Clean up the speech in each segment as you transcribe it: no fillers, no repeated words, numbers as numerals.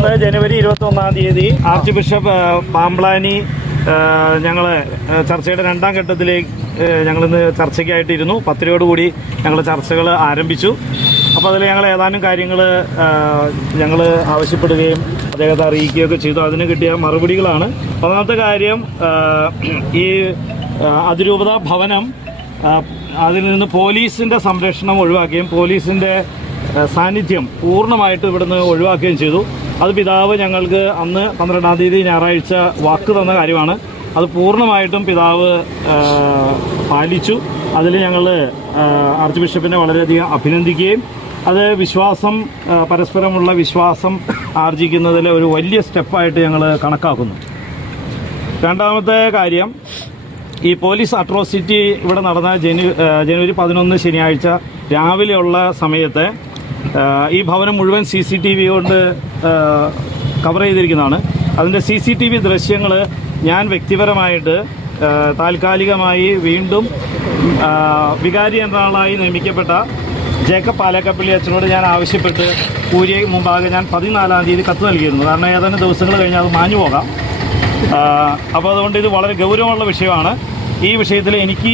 ഇന്ന് ജനുവരി 21 arch bishop Pamplany ഞങ്ങൾ ചർച്ചയുടെ രണ്ടാം ഘട്ടത്തിലേക്ക് ഞങ്ങളിന്ന് ചർച്ചയ്ക്കായിട്ടിരുന്നു. 10:00 ഞങ്ങൾ ചർച്ചകൾ ആരംഭിച്ചു. അപ്പോൾ അതിൽ ഞങ്ങൾ ഏതാനും കാര്യങ്ങൾ ഞങ്ങൾ ആവശ്യപ്പെടുകയും അദ്ദേഹത്തെ അറിയിക്കുകയൊക്കെ ചെയ്തു. അതിന് കിട്ടിയ മറുപടികളാണ്. ഒന്നാമത്തെ കാര്യം, ഈ അതിരൂപത ഭവനം അതിൽ നിന്ന് പോലീസിൻ്റെ സംരക്ഷണം ഒഴിവാക്കുകയും പോലീസിൻ്റെ സാന്നിധ്യം പൂർണ്ണമായിട്ട് ഇവിടുന്ന് ഒഴിവാക്കുകയും ചെയ്തു. അത് പിതാവ് ഞങ്ങൾക്ക് അന്ന് 12 ഞായറാഴ്ച വാക്ക് തന്ന കാര്യമാണ്. അത് പൂർണ്ണമായിട്ടും പിതാവ് പാലിച്ചു. അതിൽ ഞങ്ങൾ ആർച്ച് ബിഷപ്പിനെ വളരെയധികം അഭിനന്ദിക്കുകയും അത് വിശ്വാസം, പരസ്പരമുള്ള വിശ്വാസം ആർജിക്കുന്നതിൽ ഒരു വലിയ സ്റ്റെപ്പായിട്ട് ഞങ്ങൾ കണക്കാക്കുന്നു. രണ്ടാമത്തെ കാര്യം, ഈ പോലീസ് അട്രോസിറ്റി ഇവിടെ നടന്ന ജനുവരി 11 ശനിയാഴ്ച രാവിലെയുള്ള സമയത്ത് ഈ ഭവനം മുഴുവൻ CCTV കൊണ്ട് കവർ ചെയ്തിരിക്കുന്നതാണ്. അതിൻ്റെ CCTV ദൃശ്യങ്ങൾ ഞാൻ വ്യക്തിപരമായിട്ട് താൽക്കാലികമായി വീണ്ടും വികാരി ജനറലായി നിയമിക്കപ്പെട്ട ജേക്കബ് പാലക്കപ്പള്ളി അച്ഛനോട് ഞാൻ ആവശ്യപ്പെട്ട് കൂരിയ മുമ്പാകെ ഞാൻ 14-ാം തീയതി കത്ത് നൽകിയിരുന്നു. കാരണം ഏതാനും ദിവസങ്ങൾ കഴിഞ്ഞാൽ അത് മാഞ്ഞു പോകാം. അപ്പോൾ അതുകൊണ്ട് ഇത് വളരെ ഗൗരവമുള്ള വിഷയമാണ്. ഈ വിഷയത്തിൽ എനിക്ക്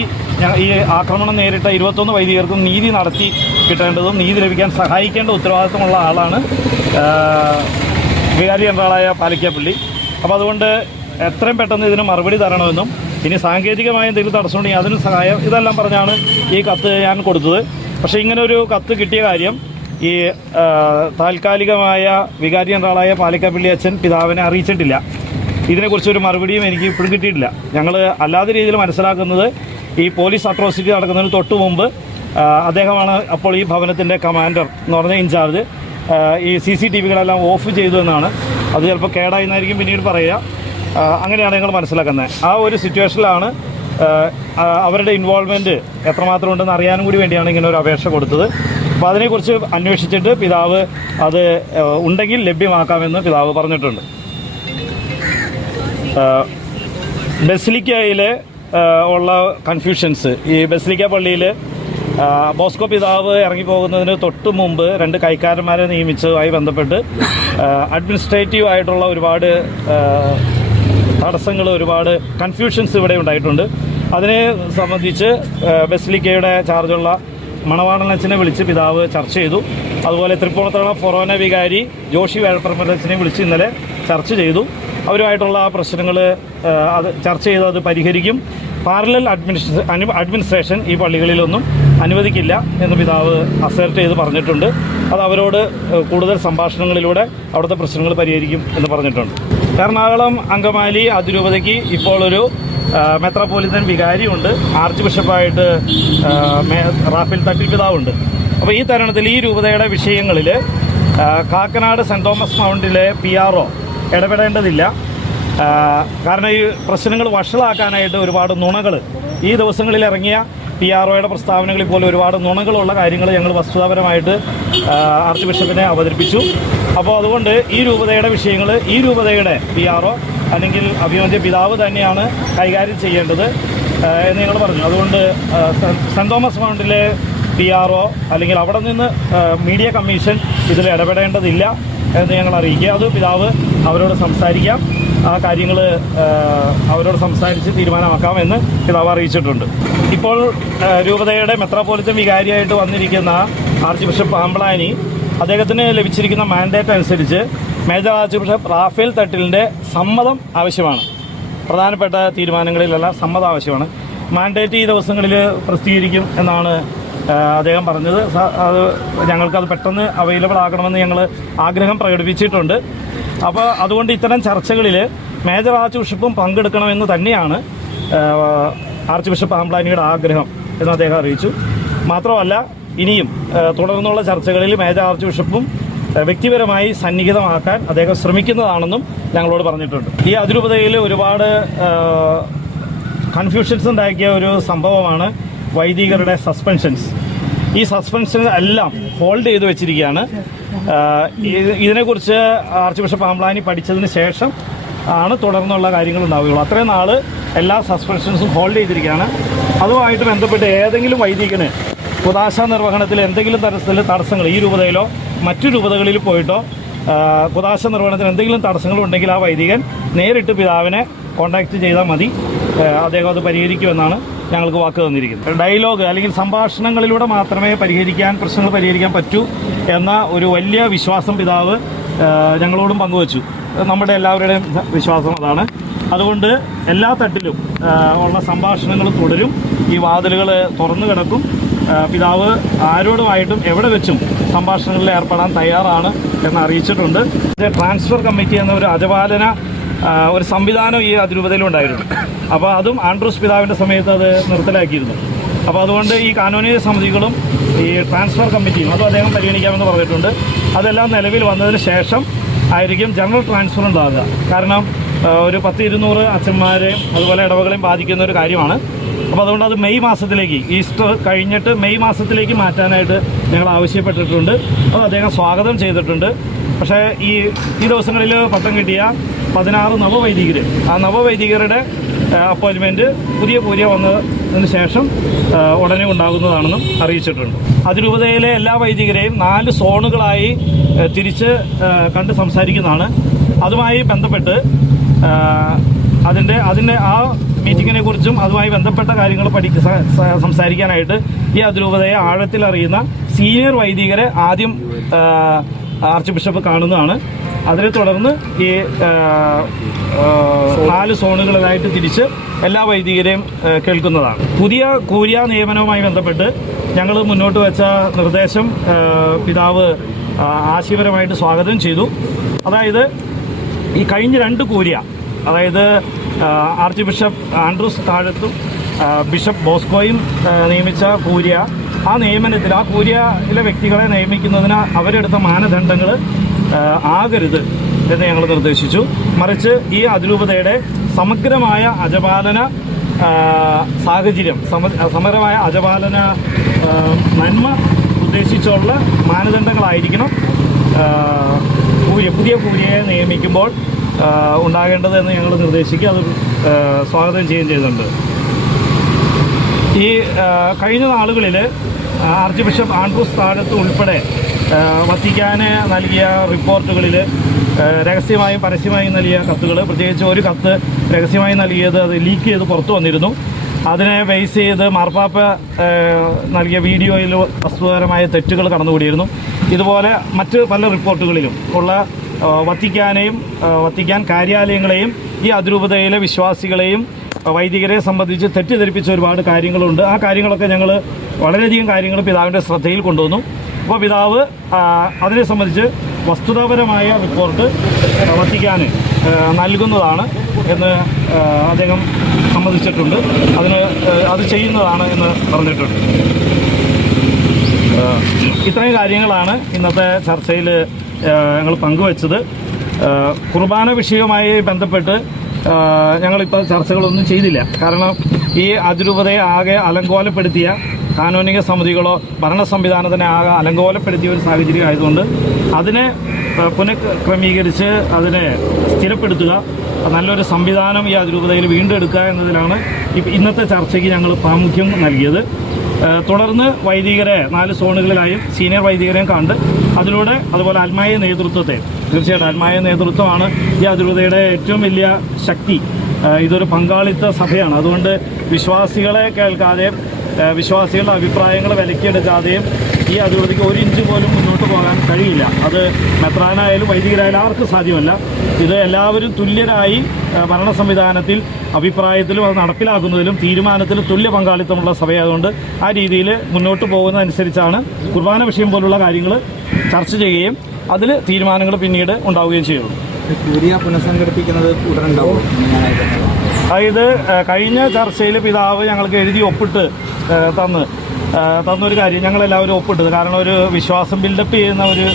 ഈ ആക്രമണം നേരിട്ട 21 വൈദികർക്കും നീതി നടത്തി കിട്ടേണ്ടതും നീതി ലഭിക്കാൻ സഹായിക്കേണ്ട ഉത്തരവാദിത്വമുള്ള ആളാണ് വികാരി ജനറലായ പാലക്കപ്പള്ളി. അപ്പോൾ അതുകൊണ്ട് എത്രയും പെട്ടെന്ന് ഇതിന് മറുപടി തരണമെന്നും ഇനി സാങ്കേതികമായ എന്തെങ്കിലും തടസ്സമുണ്ടെങ്കിൽ അതിന് സഹായം, ഇതെല്ലാം പറഞ്ഞാണ് ഈ കത്ത് ഞാൻ കൊടുത്തത്. പക്ഷേ ഇങ്ങനെ ഒരു കത്ത് കിട്ടിയ കാര്യം ഈ താൽക്കാലികമായ വികാരി ജനറലായ പാലക്കപ്പള്ളി അച്ഛൻ പിതാവിനെ അറിയിച്ചിട്ടില്ല. ഇതിനെക്കുറിച്ചൊരു മറുപടിയും എനിക്ക് ഇപ്പോഴും കിട്ടിയിട്ടില്ല. ഞങ്ങൾ അല്ലാത്ത രീതിയിൽ മനസ്സിലാക്കുന്നത് ഈ പോലീസ് അട്രോസിറ്റി നടക്കുന്നതിന് തൊട്ട് മുമ്പ് അദ്ദേഹമാണ് അപ്പോൾ ഈ ഭവനത്തിൻ്റെ കമാൻഡർ എന്ന് പറഞ്ഞ ഇൻചാർജ് ഈ CCTVകളെല്ലാം ഓഫ് ചെയ്തു എന്നാണ്. അത് ചിലപ്പോൾ കേടായി എന്നായിരിക്കും പിന്നീട് പറയുക. അങ്ങനെയാണ് ഞങ്ങൾ മനസ്സിലാക്കുന്നത്. ആ ഒരു സിറ്റുവേഷനിലാണ് അവരുടെ ഇൻവോൾവ്മെൻറ്റ് എത്രമാത്രം ഉണ്ടെന്ന് അറിയാനും കൂടി വേണ്ടിയാണ് ഇങ്ങനെ ഒരു അപേക്ഷ കൊടുത്തത്. അപ്പോൾ അതിനെക്കുറിച്ച് അന്വേഷിച്ചിട്ട് പിതാവ് അത് ഉണ്ടെങ്കിൽ ലഭ്യമാക്കാമെന്ന് പിതാവ് പറഞ്ഞിട്ടുണ്ട്. ബസിലിക്കയിൽ ഉള്ള കൺഫ്യൂഷൻസ്, ഈ ബസിലിക്ക പള്ളിയിൽ ബോസ്കോ പിതാവ് ഇറങ്ങിപ്പോകുന്നതിന് തൊട്ട് മുമ്പ് 2 കൈക്കാരന്മാരെ നിയമിച്ചതുമായി ബന്ധപ്പെട്ട് അഡ്മിനിസ്ട്രേറ്റീവ് ആയിട്ടുള്ള ഒരുപാട് തടസ്സങ്ങൾ, ഒരുപാട് കൺഫ്യൂഷൻസ് ഇവിടെ ഉണ്ടായിട്ടുണ്ട്. അതിനെ സംബന്ധിച്ച് ബസിലിക്കയുടെ ചാർജുള്ള മണവാളനച്ഛനെ വിളിച്ച് പിതാവ് ചർച്ച ചെയ്തു. അതുപോലെ തൃപ്പൂണിത്തുറ ഫൊറോന വികാരി ജോഷി വേഴപ്പറമ്പലച്ഛനെ വിളിച്ച് ഇന്നലെ ചർച്ച ചെയ്തു. അവരുമായിട്ടുള്ള പ്രശ്നങ്ങൾ അത് ചർച്ച ചെയ്ത് അത് പരിഹരിക്കും. പാരലൽ അഡ്മിനിസ്ട്രേഷൻ ഈ പള്ളികളിലൊന്നും അനുവദിക്കില്ല എന്ന് പിതാവ് അസേർട്ട് ചെയ്ത് പറഞ്ഞിട്ടുണ്ട്. അത് അവരോട് കൂടുതൽ സംഭാഷണങ്ങളിലൂടെ അവിടുത്തെ പ്രശ്നങ്ങൾ പരിഹരിക്കും എന്ന് പറഞ്ഞിട്ടുണ്ട്. എറണാകുളം അങ്കമാലി അതിരൂപതയ്ക്ക് ഇപ്പോൾ ഒരു മെത്രാപ്പോലിത്തൻ വികാരിയുണ്ട്. ആർച്ച് ബിഷപ്പായിട്ട് റാഫേൽ തട്ടിൽ പിതാവുണ്ട്. അപ്പോൾ ഈ തരുണത്തിൽ ഈ രൂപതയുടെ വിഷയങ്ങളിൽ കാക്കനാട് സെൻറ് തോമസ് മൗണ്ടിലെ PRO ഇടപെടേണ്ടതില്ല. കാരണം ഈ പ്രശ്നങ്ങൾ വഷളാക്കാനായിട്ട് ഒരുപാട് നുണകൾ ഈ ദിവസങ്ങളിൽ ഇറങ്ങിയ PROയുടെ പ്രസ്താവനകളിൽ പോലും ഒരുപാട് നുണകളുള്ള കാര്യങ്ങൾ ഞങ്ങൾ വസ്തുതാപരമായിട്ട് ആർച്ച് ബിഷപ്പിനെ അവതരിപ്പിച്ചു. അപ്പോൾ അതുകൊണ്ട് ഈ രൂപതയുടെ വിഷയങ്ങൾ ഈ രൂപതയുടെ PRO അല്ലെങ്കിൽ അഭിമന്യ പിതാവ് തന്നെയാണ് കൈകാര്യം ചെയ്യേണ്ടത് എന്ന് ഞങ്ങൾ പറഞ്ഞു. അതുകൊണ്ട് സെൻറ് തോമസ് മൗണ്ടിലെ PRO അല്ലെങ്കിൽ അവിടെ നിന്ന് മീഡിയ കമ്മീഷൻ ഇതിൽ ഇടപെടേണ്ടതില്ല എന്ന് ഞങ്ങൾ അറിയിക്കുക. അത് പിതാവ് അവരോട് സംസാരിക്കാം, ആ കാര്യങ്ങൾ അവരോട് സംസാരിച്ച് തീരുമാനമാക്കാമെന്ന് പിതാവ് അറിയിച്ചിട്ടുണ്ട്. ഇപ്പോൾ രൂപതയുടെ മെത്രാപ്പോലിത്തൻ വികാരിയായിട്ട് വന്നിരിക്കുന്ന ആർച്ച് ബിഷപ്പ് പാംബ്ലാനി, അദ്ദേഹത്തിന് ലഭിച്ചിരിക്കുന്ന മാൻഡേറ്റ് അനുസരിച്ച് മേജർ ആർച്ച് ബിഷപ്പ് റാഫേൽ തട്ടിലിൻ്റെ സമ്മതം ആവശ്യമാണ്. പ്രധാനപ്പെട്ട തീരുമാനങ്ങളിലെല്ലാം സമ്മതം ആവശ്യമാണ്. മാൻഡേറ്റ് ഈ ദിവസങ്ങളിൽ പ്രസിദ്ധീകരിക്കും എന്നാണ് അദ്ദേഹം പറഞ്ഞത്. അത് ഞങ്ങൾക്കത് പെട്ടെന്ന് അവൈലബിൾ ആക്കണമെന്ന് ഞങ്ങൾ ആഗ്രഹം പ്രകടിപ്പിച്ചിട്ടുണ്ട്. അപ്പോൾ അതുകൊണ്ട് ഇത്തരം ചർച്ചകളിൽ മേജർ ആർച്ച് ബിഷപ്പും പങ്കെടുക്കണമെന്ന് തന്നെയാണ് ആർച്ച് ബിഷപ്പ് പാംബ്ലാനിയുടെ ആഗ്രഹം എന്ന് അദ്ദേഹം അറിയിച്ചു. മാത്രമല്ല ഇനിയും തുടർന്നുള്ള ചർച്ചകളിൽ മേജർ ആർച്ച് ബിഷപ്പും വ്യക്തിപരമായി സന്നിഹിതമാക്കാൻ അദ്ദേഹം ശ്രമിക്കുന്നതാണെന്നും ഞങ്ങളോട് പറഞ്ഞിട്ടുണ്ട്. ഈ അതിരൂപതയിൽ ഒരുപാട് കൺഫ്യൂഷൻസ് ഉണ്ടാക്കിയ ഒരു സംഭവമാണ് വൈദികരുടെ സസ്പെൻഷൻസ്. ഈ സസ്പെൻഷൻ എല്ലാം ഹോൾഡ് ചെയ്ത് വെച്ചിരിക്കുകയാണ്. ഇതിനെക്കുറിച്ച് ആർച്ച് ബിഷപ്പ് പാംബ്ലാനി പഠിച്ചതിന് ശേഷം ആണ് തുടർന്നുള്ള കാര്യങ്ങൾ ഉണ്ടാവുകയുള്ളൂ. അത്രയും നാൾ എല്ലാ സസ്പെൻഷൻസും ഹോൾഡ് ചെയ്തിരിക്കുകയാണ്. അതുമായിട്ട് ബന്ധപ്പെട്ട് ഏതെങ്കിലും വൈദികന് കുദാശ നിർവഹണത്തിൽ എന്തെങ്കിലും തരത്തിൽ തടസ്സങ്ങൾ ഈ രൂപതയിലോ മറ്റു രൂപതകളിൽ പോയിട്ടോ കുദാശ നിർവഹണത്തിന് എന്തെങ്കിലും തടസ്സങ്ങളുണ്ടെങ്കിൽ ആ വൈദികൻ നേരിട്ട് പിതാവിനെ കോൺടാക്റ്റ് ചെയ്താൽ മതി, അദ്ദേഹം അത് പരിഹരിക്കുമെന്നാണ് ഞങ്ങൾക്ക് വാക്ക് തന്നിരിക്കുന്നത്. ഡയലോഗ് അല്ലെങ്കിൽ സംഭാഷണങ്ങളിലൂടെ മാത്രമേ പ്രശ്നങ്ങൾ പരിഹരിക്കാൻ പറ്റൂ എന്ന ഒരു വലിയ വിശ്വാസം പിതാവ് ഞങ്ങളോടും പങ്കുവച്ചു. നമ്മുടെ എല്ലാവരുടെയും വിശ്വാസം അതാണ്. അതുകൊണ്ട് എല്ലാ തട്ടിലും ഉള്ള സംഭാഷണങ്ങൾ തുടരും. ഈ വാതിലുകൾ തുറന്നു കിടക്കും. പിതാവ് ആരോടുമായിട്ടും എവിടെ വെച്ചും സംഭാഷണങ്ങളിൽ ഏർപ്പെടാൻ തയ്യാറാണ് എന്ന് അറിയിച്ചിട്ടുണ്ട്. ട്രാൻസ്ഫർ കമ്മിറ്റി എന്ന ഒരു അജപാലന ഒരു സംവിധാനം ഈ അതിരൂപതയിലുണ്ടായിരുന്നു. അപ്പോൾ അതും ആൻഡ്രൂസ് പിതാവിൻ്റെ സമയത്ത് അത് നിർത്തലാക്കിയിരുന്നു. അപ്പോൾ അതുകൊണ്ട് ഈ കാനോനിക സമിതികളും ഈ ട്രാൻസ്ഫർ കമ്മിറ്റിയും അതും അദ്ദേഹം പരിഗണിക്കാമെന്ന് പറഞ്ഞിട്ടുണ്ട്. അതെല്ലാം നിലവിൽ വന്നതിന് ശേഷം ആയിരിക്കും ജനറൽ ട്രാൻസ്ഫർ ഉണ്ടാകുക. കാരണം ഒരു 10-200 അച്ഛന്മാരെയും അതുപോലെ ഇടവകളെയും ബാധിക്കുന്ന ഒരു കാര്യമാണ്. അപ്പോൾ അതുകൊണ്ട് അത് മെയ് മാസത്തിലേക്ക്, ഈസ്റ്റർ കഴിഞ്ഞിട്ട് മെയ് മാസത്തിലേക്ക് മാറ്റാനായിട്ട് ഞങ്ങൾ ആവശ്യപ്പെട്ടിട്ടുണ്ട്. അത് അദ്ദേഹം സ്വാഗതം ചെയ്തിട്ടുണ്ട്. പക്ഷേ ഈ ദിവസങ്ങളിൽ പട്ടം കിട്ടിയ 16 നവവൈദികർ, ആ നവവൈദികരുടെ അപ്പോയിൻമെൻറ്റ് പുതിയ വന്നതിന് ശേഷം ഉടനെ ഉണ്ടാകുന്നതാണെന്നും അറിയിച്ചിട്ടുണ്ട്. അതിരൂപതയിലെ എല്ലാ വൈദികരെയും 4 സോണുകളായി തിരിച്ച് കണ്ട് സംസാരിക്കുന്നതാണ്. അതുമായി ബന്ധപ്പെട്ട് അതിൻ്റെ ആ മീറ്റിങ്ങിനെ കുറിച്ചും അതുമായി ബന്ധപ്പെട്ട കാര്യങ്ങൾ സംസാരിക്കാനായിട്ട് ഈ അതിരൂപതയെ ആഴത്തിലറിയുന്ന സീനിയർ വൈദികരെ ആദ്യം ആർച്ച് ബിഷപ്പ് കാണുന്നതാണ്. അതിനെ തുടർന്ന് ഈ 4 സോണുകളിലായിട്ട് തിരിച്ച് എല്ലാ വൈദികരെയും കേൾക്കുന്നതാണ്. പുതിയ കൂരിയ നിയമനവുമായി ബന്ധപ്പെട്ട് ഞങ്ങൾ മുന്നോട്ട് വെച്ച നിർദ്ദേശം പിതാവ് ആശയപരമായിട്ട് സ്വാഗതം ചെയ്തു. അതായത് ഈ കഴിഞ്ഞ 2 കൂരിയ, അതായത് ആർച്ച് ബിഷപ്പ് ആൻഡ്രൂസ് താഴത്തും ബിഷപ്പ് ബോസ്കോയും നിയമിച്ച കൂരിയ, ആ നിയമനത്തിൽ ആ കൂരിയയിലെ വ്യക്തികളെ നിയമിക്കുന്നതിന് അവരെടുത്ത മാനദണ്ഡങ്ങൾ ആകരുത് എന്ന് ഞങ്ങൾ നിർദ്ദേശിച്ചു. മറിച്ച് ഈ അതിരൂപതയുടെ സമഗ്രമായ അജപാലന സാഹചര്യം, സമഗ്രമായ അജപാലന നന്മ ഉദ്ദേശിച്ചുള്ള മാനദണ്ഡങ്ങളായിരിക്കണം പുതിയ കൂരിയയെ നിയമിക്കുമ്പോൾ ഉണ്ടാകേണ്ടതെന്ന് ഞങ്ങൾ നിർദ്ദേശിക്കുക. അത് സ്വാഗതം ചെയ്യുകയും ചെയ്തിട്ടുണ്ട്. ഈ കഴിഞ്ഞ നാളുകളിൽ ആർച്ച് ബിഷപ്പ് ആൻഡ്രൂസ് താഴത്ത് ഉൾപ്പെടെ വത്തിക്കാന് നൽകിയ റിപ്പോർട്ടുകളിൽ രഹസ്യമായും പരസ്യമായും നൽകിയ കത്തുകൾ, പ്രത്യേകിച്ച് ഒരു കത്ത് രഹസ്യമായി നൽകിയത് അത് ലീക്ക് ചെയ്ത് പുറത്തു വന്നിരുന്നു. അതിനെ ബേസ് ചെയ്ത് മാർപ്പാപ്പ നൽകിയ വീഡിയോയിൽ വസ്തുതാപരമായ തെറ്റുകൾ കടന്നുകൂടിയിരുന്നു. ഇതുപോലെ മറ്റ് പല റിപ്പോർട്ടുകളിലും ഉള്ള വത്തിക്കാൻ കാര്യാലയങ്ങളെയും ഈ അതിരൂപതയിലെ വിശ്വാസികളെയും വൈദികരെ സംബന്ധിച്ച് തെറ്റിദ്ധരിപ്പിച്ച ഒരുപാട് കാര്യങ്ങളുണ്ട്. ആ കാര്യങ്ങളൊക്കെ ഞങ്ങൾ വളരെയധികം കാര്യങ്ങൾ പിതാവിൻ്റെ ശ്രദ്ധയിൽ കൊണ്ടുവന്നു. അപ്പോൾ പിതാവ് അതിനെ സംബന്ധിച്ച് വസ്തുതാപരമായ റിപ്പോർട്ട് വത്തിക്കാന് നൽകുന്നതാണ് എന്ന് അദ്ദേഹം സമ്മതിച്ചിട്ടുണ്ട്. അത് ചെയ്യുന്നതാണ് എന്ന് പറഞ്ഞിട്ടുണ്ട്. ഇത്രയും കാര്യങ്ങളാണ് ഇന്നത്തെ ചർച്ചയിൽ ഞങ്ങൾ പങ്കുവച്ചത്. കുർബാന വിഷയവുമായി ബന്ധപ്പെട്ട് ഞങ്ങളിപ്പോൾ ചർച്ചകളൊന്നും ചെയ്തില്ല. കാരണം ഈ അതിരൂപതയെ ആകെ അലങ്കോലപ്പെടുത്തിയ കാനോനിക സമിതികളോ ഭരണ സംവിധാനത്തിനെ ആകെ അലങ്കോലപ്പെടുത്തിയ ഒരു സാഹചര്യം ആയതുകൊണ്ട് അതിനെ പുനഃക്രമീകരിച്ച് അതിനെ സ്ഥിരപ്പെടുത്തുക, നല്ലൊരു സംവിധാനം ഈ അതിരൂപതയിൽ വീണ്ടെടുക്കുക എന്നതിലാണ് ഇന്നത്തെ ചർച്ചയ്ക്ക് ഞങ്ങൾ പ്രാമുഖ്യം നൽകിയത്. തുടർന്ന് വൈദികരെ 4 സോണുകളിലായും സീനിയർ വൈദികരെയും കണ്ട് അതുപോലെ ആത്മായ നേതൃത്വത്തെ, തീർച്ചയായിട്ടും ആത്മായ നേതൃത്വമാണ് ഈ അതിരൂപതയുടെ ഏറ്റവും വലിയ ശക്തി. ഇതൊരു പങ്കാളിത്ത സഭയാണ്. അതുകൊണ്ട് വിശ്വാസികളെ കേൾക്കാതെയും വിശ്വാസികളുടെ അഭിപ്രായങ്ങൾ വിലക്കിയെടുക്കാതെയും ഈ അതിരൂപതയ്ക്ക് 1 ഇഞ്ച് പോലും മുന്നോട്ട് പോകാൻ കഴിയില്ല. അത് മെത്രാനായാലും വൈദികരായാലും ആർക്കും സാധ്യമല്ല. ഇത് എല്ലാവരും തുല്യരായി ഭരണ സംവിധാനത്തിൽ അഭിപ്രായത്തിലും അത് നടപ്പിലാക്കുന്നതിലും തീരുമാനത്തിലും തുല്യ പങ്കാളിത്തമുള്ള സഭയായതുകൊണ്ട് ആ രീതിയിൽ മുന്നോട്ട് പോകുന്നതനുസരിച്ചാണ് കുർബാന വിഷയം പോലുള്ള കാര്യങ്ങൾ ചർച്ച ചെയ്യുകയും അതിൽ തീരുമാനങ്ങൾ പിന്നീട് ഉണ്ടാവുകയും ചെയ്യുള്ളൂ. പുനഃസംഘടിപ്പിക്കുന്നത് ഉടനുണ്ടാവും. അതായത് കഴിഞ്ഞ ചർച്ചയിൽ പിതാവ് ഞങ്ങൾക്ക് എഴുതി ഒപ്പിട്ട് തന്നൊരു കാര്യം ഞങ്ങളെല്ലാവരും ഒപ്പിട്ടത്. കാരണം ഒരു വിശ്വാസം ബിൽഡപ്പ് ചെയ്യുന്ന ഒരു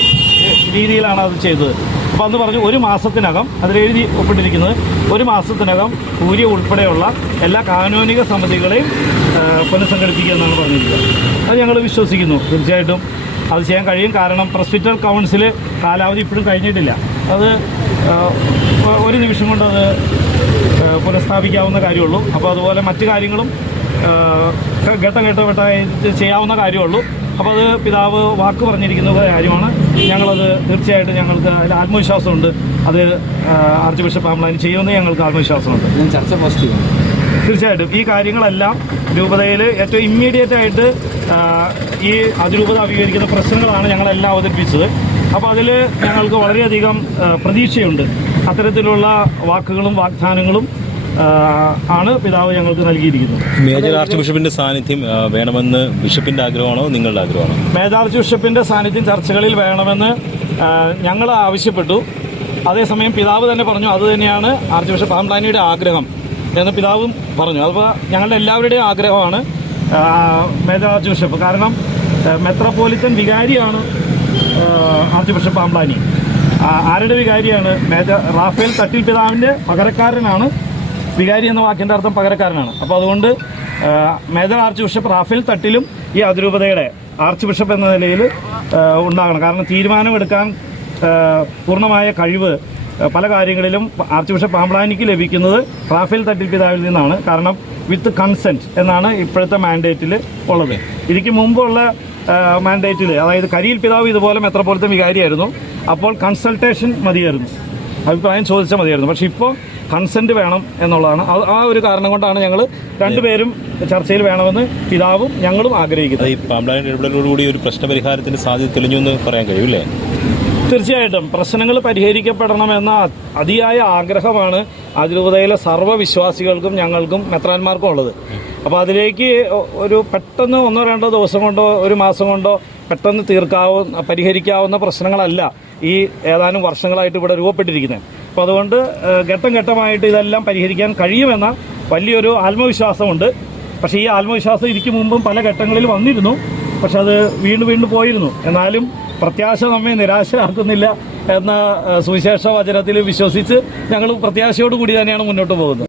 രീതിയിലാണ് അത് ചെയ്തത്. അപ്പോൾ അന്ന് പറഞ്ഞു 1 മാസത്തിനകം, അതിലെഴുതി ഒപ്പിട്ടിരിക്കുന്നത് 1 മാസത്തിനകം കൂരിയ ഉൾപ്പെടെയുള്ള എല്ലാ കാനോനിക സമിതികളെയും പുനഃസംഘടിപ്പിക്കുക എന്നാണ് പറഞ്ഞിരിക്കുന്നത്. അത് ഞങ്ങൾ വിശ്വസിക്കുന്നു. തീർച്ചയായിട്ടും അത് ചെയ്യാൻ കഴിയും. കാരണം പ്രസ്ബിറ്റർ കൗൺസിൽ കാലാവധി ഇപ്പോഴും കഴിഞ്ഞിട്ടില്ല. അത് ഒരു നിമിഷം കൊണ്ട് അത് പുനഃസ്ഥാപിക്കാവുന്ന കാര്യമുള്ളൂ. അപ്പോൾ അതുപോലെ മറ്റു കാര്യങ്ങളും ഘട്ടഘട്ടമായിട്ട് ചെയ്യാവുന്ന കാര്യമുള്ളൂ. അപ്പോൾ അത് പിതാവ് വാക്ക് പറഞ്ഞിരിക്കുന്ന കാര്യമാണ്. ഞങ്ങളത് തീർച്ചയായിട്ടും ഞങ്ങൾക്ക് അതിൽ ആത്മവിശ്വാസമുണ്ട്. അത് ആർച്ച് ബിഷപ്പ് പാംപ്ലാനി ചെയ്യുമെന്ന് ഞങ്ങൾക്ക് ആത്മവിശ്വാസമുണ്ട്. ചർച്ച പോസിറ്റീവാണ്. തീർച്ചയായിട്ടും ഈ കാര്യങ്ങളെല്ലാം രൂപതയിൽ ഏറ്റവും ഇമ്മീഡിയറ്റ് ആയിട്ട് ഈ അതിരൂപത അഭിമുഖീകരിക്കുന്ന പ്രശ്നങ്ങളാണ് ഞങ്ങളെല്ലാം അവതരിപ്പിച്ചത്. അപ്പോൾ അതിൽ ഞങ്ങൾക്ക് വളരെയധികം പ്രതീക്ഷയുണ്ട്. അത്തരത്തിലുള്ള വാക്കുകളും വാഗ്ദാനങ്ങളും ആണ് പിതാവ് ഞങ്ങൾക്ക് നൽകിയിരിക്കുന്നത്. മേജർ ആർച്ച് ബിഷപ്പിന്റെ സാന്നിധ്യം വേണമെന്ന് ബിഷപ്പിന്റെ ആഗ്രഹമാണോ നിങ്ങളുടെ ആഗ്രഹമാണോ? മേജർ ആർച്ച് ബിഷപ്പിന്റെ സാന്നിധ്യം ചർച്ചകളിൽ വേണമെന്ന് ഞങ്ങൾ ആവശ്യപ്പെട്ടു. അതേസമയം പിതാവ് തന്നെ പറഞ്ഞു അത് തന്നെയാണ് ആർച്ച് ബിഷപ്പ് പാംപ്ലാനിയുടെ ആഗ്രഹം എന്ന് പിതാവും പറഞ്ഞു. അപ്പോൾ ഞങ്ങളുടെ എല്ലാവരുടെയും ആഗ്രഹമാണ് മേജർ ആർച്ച് ബിഷപ്പ്. കാരണം മെത്രോപൊളിറ്റൻ വികാരിയാണ് ആർച്ച് ബിഷപ്പ് പാംപ്ലാനി. ആരുടെ വികാരിയാണ്? മേജർ റാഫേൽ തട്ടിൽ പിതാവിൻ്റെ പകരക്കാരനാണ്. വികാരി എന്ന വാക്കിൻ്റെ അർത്ഥം പകരക്കാരനാണ്. അപ്പോൾ അതുകൊണ്ട് മേജർ ആർച്ച് ബിഷപ്പ് റാഫേൽ തട്ടിലും ഈ അതിരൂപതയുടെ ആർച്ച് ബിഷപ്പ് എന്ന നിലയിൽ ഉണ്ടാകണം. കാരണം തീരുമാനമെടുക്കാൻ പൂർണ്ണമായ കഴിവ് പല കാര്യങ്ങളിലും ആർച്ച് ബിഷപ്പ് പാംപ്ലാനിക്ക് ലഭിക്കുന്നത് റാഫേൽ തട്ടിൽ പിതാവിൽ നിന്നാണ്. കാരണം വിത്ത് കൺസെൻറ്റ് എന്നാണ് ഇപ്പോഴത്തെ മാൻഡേറ്റിൽ ഉള്ളത്. ഇതിക്ക് മുമ്പുള്ള മാൻഡേറ്റിൽ, അതായത് കരിയിൽ പിതാവ് ഇതുപോലെ മെത്രോപൊളിറ്റൻ വികാരിയായിരുന്നു. അപ്പോൾ കൺസൾട്ടേഷൻ മതിയായിരുന്നു, അഭിപ്രായം ചോദിച്ചാൽ മതിയായിരുന്നു. പക്ഷേ ഇപ്പോൾ കൺസെൻറ്റ് വേണം എന്നുള്ളതാണ്. ആ ഒരു കാരണം കൊണ്ടാണ് ഞങ്ങൾ രണ്ടുപേരും ചർച്ചയിൽ വേണമെന്ന് പിതാവും ഞങ്ങളും ആഗ്രഹിക്കുന്നത്. ഈ പാംപ്ലാനിയുടെ ഇടപെടലോടുകൂടി ഒരു പ്രശ്നപരിഹാരത്തിന് സാധ്യത തെളിഞ്ഞു എന്ന് പറയാൻ കഴിയൂല്ലേ? തീർച്ചയായിട്ടും പ്രശ്നങ്ങൾ പരിഹരിക്കപ്പെടണമെന്ന അതിയായ ആഗ്രഹമാണ് അതിരൂപതയിലെ സർവ്വവിശ്വാസികൾക്കും ഞങ്ങൾക്കും മെത്രാന്മാർക്കും ഉള്ളത്. അപ്പോൾ അതിലേക്ക് ഒരു പെട്ടെന്ന് 1-2 ദിവസം കൊണ്ടോ 1 മാസം കൊണ്ടോ പെട്ടെന്ന് പരിഹരിക്കാവുന്ന പ്രശ്നങ്ങളല്ല ഈ ഏതാനും വർഷങ്ങളായിട്ട് ഇവിടെ രൂപപ്പെട്ടിരിക്കുന്നത്. അപ്പോൾ അതുകൊണ്ട് ഘട്ടം ഘട്ടമായിട്ട് ഇതെല്ലാം പരിഹരിക്കാൻ കഴിയുമെന്ന വലിയൊരു ആത്മവിശ്വാസമുണ്ട്. പക്ഷേ ഈ ആത്മവിശ്വാസം ഇതിക്ക് മുമ്പും പല ഘട്ടങ്ങളിൽ വന്നിരുന്നു. പക്ഷെ അത് വീണ്ടും പോയിരുന്നു. എന്നാലും പ്രത്യാശ നമ്മെ നിരാശരാക്കുന്നില്ല എന്ന സുവിശേഷ വചനത്തിൽ വിശ്വസിച്ച് ഞങ്ങൾ പ്രത്യാശയോടുകൂടി തന്നെയാണ് മുന്നോട്ട് പോകുന്നത്.